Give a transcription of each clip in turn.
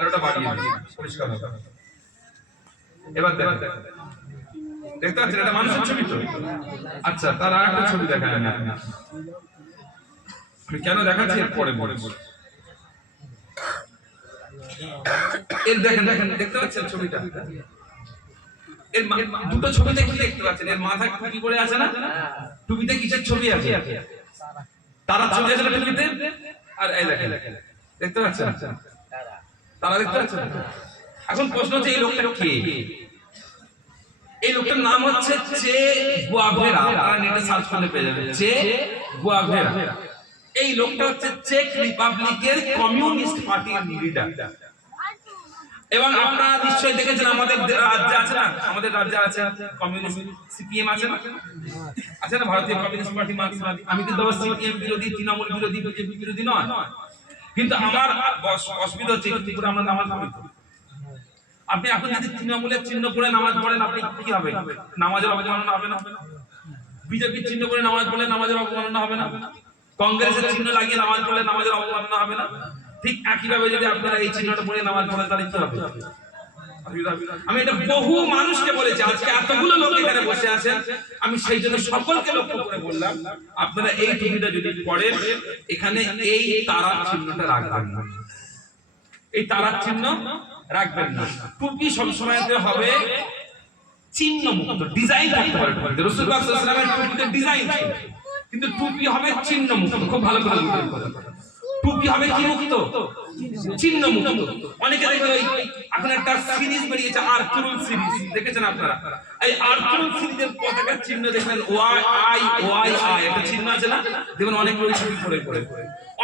আর বাড়িয়ে দিন, পরিষ্কার হবে। এবার দেখেন দেখতে পাচ্ছেন, এটা মানুষের ছবি তো? আচ্ছা তার আর একটা ছবি দেখায় আমি আমি কেন দেখাচ্ছি এর পরে পরে এর দেখেন দেখেন, দেখতে পাচ্ছেন ছবিটা? এর দুটো ছবিতে কি দেখতে পাচ্ছেন। এর মাথায় টুপি পরে আছে না? টুপিতে কিসের ছবি আছে? তারা ছবি আছে টুপিতে? আর এই দেখেন, দেখতে পাচ্ছেন? তারা দেখতে পাচ্ছেন? এখন প্রশ্ন হচ্ছে, এই লোকটা কে? এই লোকটার নাম হচ্ছে চে গুয়াভেরা। আপনারা নেটে সার্চ করলে পেয়ে যাবেন। চে গুয়াভেরা। এই লোকটা হচ্ছে চেক রিপাবলিকের কমিউনিস্ট পার্টির লিডার এবং আপনারা নিশ্চয়ই দেখেছেন, আমাদের রাজ্যে আছে না? আমাদের রাজ্যে আছে কমিউনিস্ট সিপিএম আছে না? আছে না? ভারতীয় কমিউনিস্ট পার্টি মার্ক্সবাদী। আমি কিন্তু সিপিএম বিরোধী, তৃণমূল বিরোধী, বিজেপি বিরোধী নয়। কিন্তু আমার অসুবিধা হচ্ছে কিন্তু আমরা নামাজ পড়ি আপনি এখন যদি তৃণমূলের চিহ্ন করে নামাজ পড়েন, আপনি কি হবে? নামাজের অবমাননা হবে না? বিজেপির চিহ্ন করে নামাজ পড়লে নামাজের অবমাননা হবে না? কংগ্রেসের চিহ্ন লাগিয়ে নামাজ পড়লে নামাজের অবমাননা হবে না? ঠিক একইভাবে যদি আপনারা এই চিহ্নটা পড়ে নামাজ পড়েন, তাহলে কি হবে? আমি এটা বহু মানুষকে বলেছি, আজকে এতগুলো লোক এখানে বসে আছেন, আমি সেই জন্য সকলকে লক্ষ্য করে বললাম, আপনারা এই টুপিটা যদি পড়েন এখানে এই তারার চিহ্নটা রাখবেন না। এই তারার চিহ্ন রাখবেন না। টুপি সবসময় হবে চিহ্ন মুক্ত ডিজাইন করতে পারে টুপিতে। রসুল পাক ডিজাইন ছিল, কিন্তু টুপি হবে চিহ্ন মুক্ত খুব ভালো করে হবে। টুপি হবে কি মুক্ত? চিহ্ন মুক্ত। অনেকে দেখবেন ওই এখন একটা সিরিজ বেরিয়েছে আর্তুরুল সিরিজ। দেখেছেন আপনারা? এই আর্তুরুল সিরিজের পতাকার চিহ্ন দেখবেন ওয়াই আই ওয়াই আই একটা চিহ্ন আছে না? দেখবেন অনেক ওই ছবি করে করে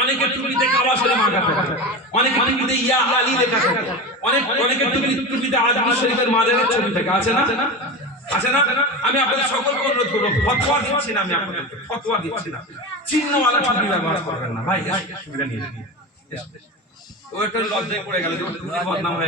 অনেকে টুপিতে কাবা শরীফ আঁকা থাকে। অনেকে টুপিতে ইয়া আলী লেখা থাকে। অনেক, অনেকে টুপি, টুপিতে আজমি শরীফের মাজারের ছবি থাকে। আছে না? আছে না আমি আপনাদের সকলকে অনুরোধ করব, ফতোয়া দিচ্ছি না আমি আপনাদের ফতোয়া দিচ্ছি না চিহ্নওয়ালা টুপি ব্যবহার করবেন না ভাই সুবিধা নিয়ে। ও একটা লজ্জায় পড়ে গেল বদনাম হয়ে।